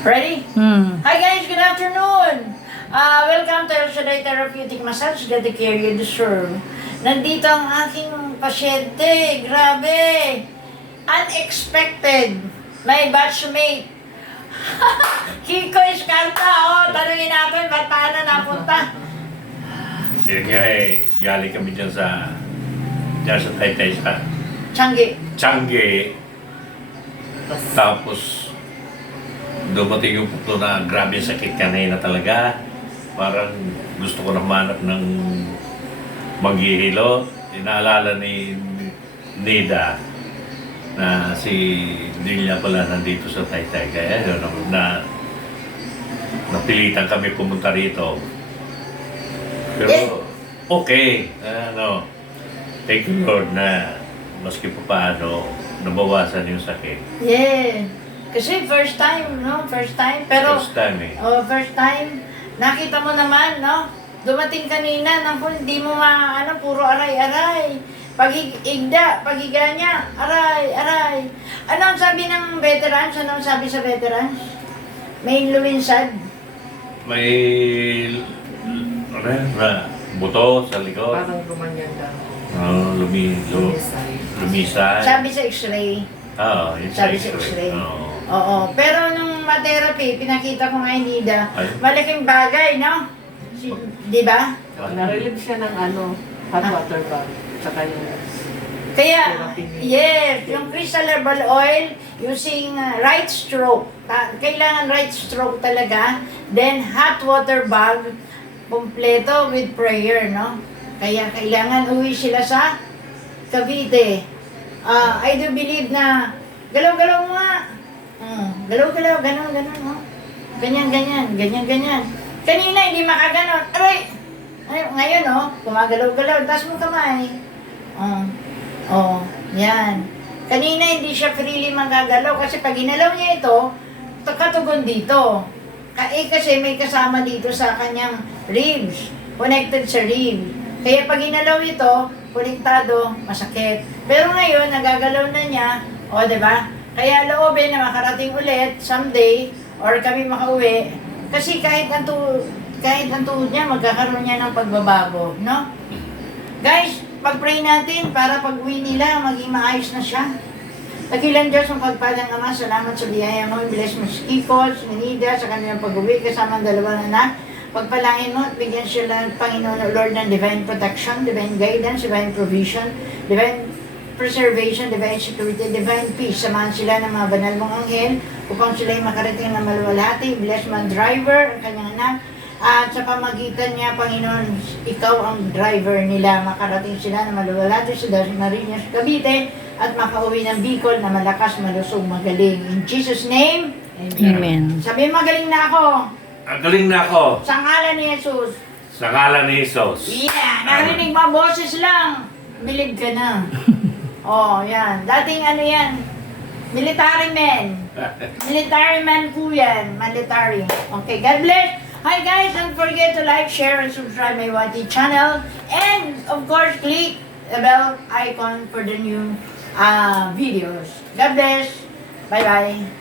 Ready? Hi guys, good afternoon! Welcome to El Shaddai Therapeutic Massage, the care you deserve. Nandito ang aking pasyente. Grabe! Unexpected. My batchmate. Kiko Escalta. Tanungin natin ba't paano napunta? Yun nga yali kami dyan sa Taytay sa Changi. Tapos dumating yung punto na grabe yung sakit kanina talaga. Parang gusto ko na manap ng maghihilo. Inaalala ni Nida na si Delia pala nandito sa Taytay. Kaya yun, napilitan kami pumunta rito. Pero okay, thank you Lord na maski pa paano nabawasan yung sakit. Yeah. Kasi first time, no? First time. Pero, First time first time. Nakita mo naman, no? Dumating kanina, naku, hindi mo puro aray-aray. Paghiga niya, aray. Ano ang sabi ng veterans? Ano ang sabi sa veterans? May luminsad. May buto sa likod. Parang gumanyan lang. Lumisay. Sabi sa x-ray. Oo, yung Sabi sa x-ray. Oo. Pero nung ma-therapy, pinakita ko nga yung Nida, malaking bagay, no? Di ba? Narelieve siya ng hot water bath. Tsaka yung Kaya, yes, yung crystal herbal oil using right stroke. Kailangan right stroke talaga. Then, hot water bag, kompleto with prayer, no? Kaya kailangan uwi sila sa Cavite. I do believe na galaw-galaw mo nga. Galaw-galaw, ganon, no? Ganyan. Kanina hindi makaganon. Aray! Ngayon, gumagalaw-galaw. Taas mo kamay. Yan. Kanina hindi siya freely magagalaw kasi pag ginalaw niya ito, katugon dito. Kasi may kasama dito sa kanyang ribs. Connected sa rib. Kaya pag ginalaw ito, konektado, masakit. Pero ngayon, nagagalaw na niya, diba? Kaya loobin na makarating ulit someday, or kami makauwi, kasi kahit ang tuhod niya, magkakaroon niya ng pagbabago, no? Guys, pag-pray natin para pag-uwi nila, maging maayos na siya. Dakilang Diyos ang pagpalang Ama, salamat sa biyaya mo, bless mo si Kiko, si Nida, sa kanilang pag-uwi, kasama ang dalawang anak. Pagpalangin mo at bigyan sila, Panginoon o Lord, ng divine protection, divine guidance, divine provision, divine preservation, divine security, divine peace. Samahan sila ng mga banal mong anghel upang sila ay makarating na maluwalhati. Bless man driver, ang kanyang anak. At sa pamagitan niya, Panginoon, ikaw ang driver nila. Makarating sila na maluwalhati sa Dasmariñas, Cavite at makauwi ng Bicol na malakas, malusog, magaling. In Jesus' name, Amen. sabihin magaling na ako. Ang galing na ako. Sa ngalan ni Jesus. Sa ngalan ni Jesus. Yeah! Narinig mo boses lang. Believe ka na. Yan. Dating yan. Military man. Military man po yan. Military. Okay, God bless. Hi guys, don't forget to like, share, and subscribe my YT channel. And of course, click the bell icon for the new videos. God bless. Bye-bye.